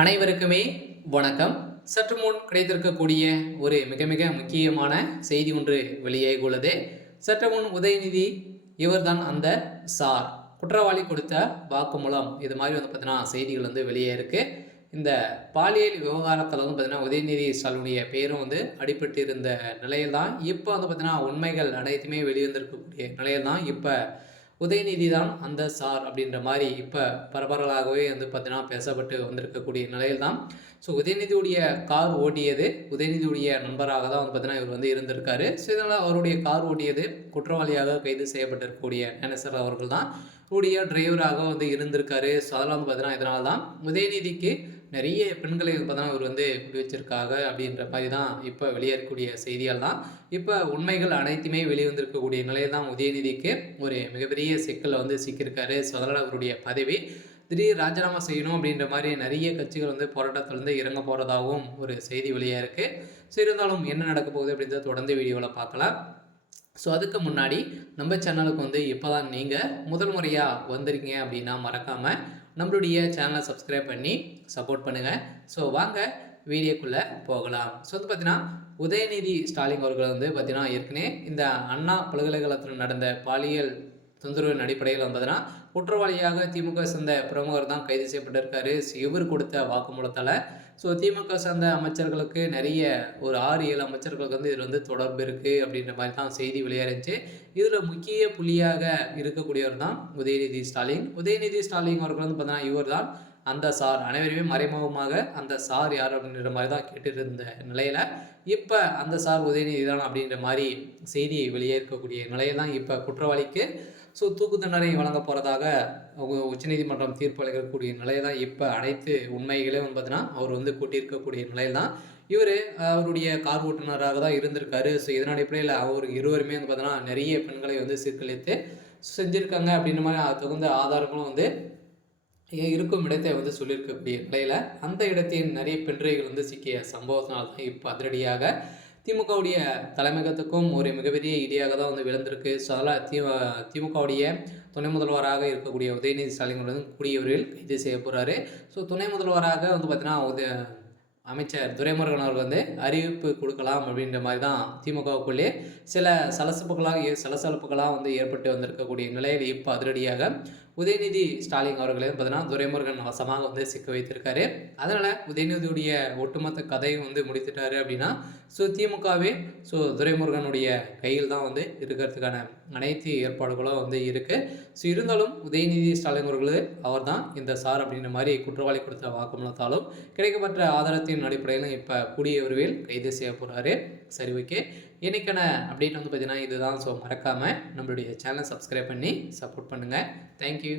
அனைவருக்குமே வணக்கம். சற்று முன் கிடைத்திருக்கக்கூடிய ஒரு மிக மிக முக்கியமான செய்தி ஒன்று வெளியாகியுள்ளது. சற்று முன் உதயநிதி இவர்தான் அந்த சார் குற்றவாளி கொடுத்த வாக்குமூலம் இது மாதிரி பார்த்தீங்கன்னா செய்திகள் வெளியே இருக்கு. இந்த பாலியல் விவகாரத்தில் பார்த்தீங்கன்னா உதயநிதி ஸ்டாலினுடைய பேரும் அடிபட்டு இருந்த நிலையில் தான் இப்போ பார்த்தீங்கன்னா உண்மைகள் அனைத்துமே வெளிவந்திருக்கக்கூடிய நிலையில் தான் இப்போ உதயநிதி தான் அந்த சார் அப்படின்ற மாதிரி இப்போ பரபரலாகவே பார்த்தீங்கன்னா பேசப்பட்டு வந்திருக்கக்கூடிய நிலையில் தான். ஸோ உதயநிதியுடைய கார் ஓட்டியது உதயநிதியுடைய நண்பராக தான் பார்த்தீங்கன்னா இவர் இருந்திருக்காரு. ஸோ இதனால் அவருடைய கார் ஓட்டியது குற்றவாளியாக கைது செய்யப்பட்டிருக்கக்கூடிய ஞானேஸ்வர் அவர்கள் தான் உடைய டிரைவராக இருந்திருக்காரு. ஸோ அதெல்லாம் பார்த்தீங்கன்னா இதனால தான் உதயநிதிக்கு நிறைய பெண்களை பார்த்தீங்கன்னா இவர் குடி வச்சிருக்காங்க அப்படின்ற மாதிரி தான் இப்போ வெளியேறக்கூடிய செய்தியால் தான் இப்போ உண்மைகள் அனைத்துமே வெளிவந்திருக்கக்கூடிய நிலையில் தான் உதயநிதிக்கு ஒரு மிகப்பெரிய சிக்கல் சிக்கியிருக்காரு. ஸோ அதனால் அவருடைய பதவி திடீர் ராஜினாமா செய்யணும் அப்படின்ற மாதிரி நிறைய கட்சிகள் போராட்டத்தில் இறங்க போகிறதாகவும் ஒரு செய்தி வெளியாக இருக்குது. ஸோ இருந்தாலும் என்ன நடக்க போகுது அப்படின்றத தொடர்ந்து வீடியோவில் பார்க்கலாம். ஸோ அதுக்கு முன்னாடி நம்ம சேனலுக்கு இப்போ தான் நீங்கள் முதல் முறையாக வந்திருக்கீங்க அப்படின்னா மறக்காமல் நம்மளுடைய சேனலை சப்ஸ்கிரைப் பண்ணி சப்போர்ட் பண்ணுங்கள். ஸோ வாங்க வீடியோக்குள்ளே போகலாம். ஸோ பார்த்தீங்கன்னா உதயநிதி ஸ்டாலின் அவர்கள் பார்த்தீங்கன்னா ஏற்கனவே இந்த அண்ணா பல்கலைக்கழகத்தில் நடந்த பாலியல் தொந்தரவின் அடிப்படையில் பார்த்தீங்கன்னா குற்றவாளியாக திமுக சேர்ந்த பிரமுகர் தான் கைது செய்யப்பட்டிருக்காரு. இவர் கொடுத்த வாக்குமூலத்தால் திமுக சார்ந்த அமைச்சர்களுக்கு நிறைய ஒரு 6-7 அமைச்சர்களுக்கு இதில் தொடர்பு இருக்குது அப்படின்ற மாதிரி தான் செய்தி வெளியாயிருந்துச்சு. இதில் முக்கிய புள்ளியாக இருக்கக்கூடியவர் தான் உதயநிதி ஸ்டாலின். உதயநிதி ஸ்டாலின் அவர்கள் பார்த்தீங்கன்னா இவர் தான் அந்த சார் அனைவருமே மறைமுகமாக அந்த சார் யார் அப்படின்ற மாதிரி தான் கேட்டுட்டு இருந்த நிலையில் இப்போ அந்த சார் உதயநிதி தான் அப்படின்ற மாதிரி செய்தி வெளியே இருக்கக்கூடிய நிலையில் தான் இப்போ குற்றவாளிக்கு தூக்கு தண்டனை வழங்க போகிறதாக உச்சநீதிமன்றம் தீர்ப்பு அளிக்கக்கூடிய நிலையை தான் இப்போ அனைத்து உண்மைகளையும் பார்த்தீங்கன்னா அவர் கூட்டியிருக்கக்கூடிய நிலையில் தான் இவர் அவருடைய கார் ஓட்டுநராக தான் இருந்திருக்காரு. ஸோ இதன் அடிப்படையில் அவர் இருவருமே பார்த்தீங்கன்னா நிறைய பெண்களை சீர்குலைத்து செஞ்சுருக்காங்க அப்படின்ற மாதிரி தகுந்த ஆதாரங்களும் இருக்கும் இடத்தை சொல்லியிருக்கக்கூடிய நிலையில் அந்த இடத்தின் நிறைய பெண்றைகள் சிக்கிய சம்பவத்தினால தான் இப்போ அதிரடியாக திமுகவுடைய தலைமையகத்துக்கும் ஒரு மிகப்பெரிய இடியாக தான் விழுந்திருக்கு. ஸோ அதெல்லாம் திமுகவுடைய துணை முதல்வராக இருக்கக்கூடிய உதயநிதி ஸ்டாலின் கூடியவர்கள் கைது செய்ய போகிறாரு. ஸோ துணை முதல்வராக பார்த்தீங்கன்னா அமைச்சர் துரைமுருகன் அவர்கள் அறிவிப்பு கொடுக்கலாம் அப்படின்ற மாதிரி தான் திமுகவுக்குள்ளே சில சலசலப்புகளாக ஏற்பட்டு வந்திருக்கக்கூடிய நிலையில் இப்போ அதிரடியாக உதயநிதி ஸ்டாலின் அவர்களே பார்த்தீங்கன்னா துரைமுருகன் வசமாக சிக்க வைத்திருக்காரு. அதனால் உதயநிதியுடைய ஒட்டுமொத்த கதையும் முடித்துட்டாரு அப்படின்னா திமுகவே துரைமுருகனுடைய கையில் தான் இருக்கிறதுக்கான அனைத்து ஏற்பாடுகளும் இருக்குது. இருந்தாலும் உதயநிதி ஸ்டாலின் அவர்கள் அவர் தான் இந்த சார் அப்படின்ற மாதிரி குற்றவாளி கொடுத்த வாக்குமூலத்தாலும் கிடைக்கப்பட்ட ஆதாரத்தின் அடிப்படையில் இப்போ கூடிய விரைவில் கைது செய்ய போகிறாரு. சரி, ஓகே, இன்னைக்கான அப்டேட் பார்த்தீங்கன்னா இதுதான். ஸோ மறக்காமல் நம்மளுடைய சேனலை சப்ஸ்கிரைப் பண்ணி சப்போர்ட் பண்ணுங்கள். தேங்க்யூ.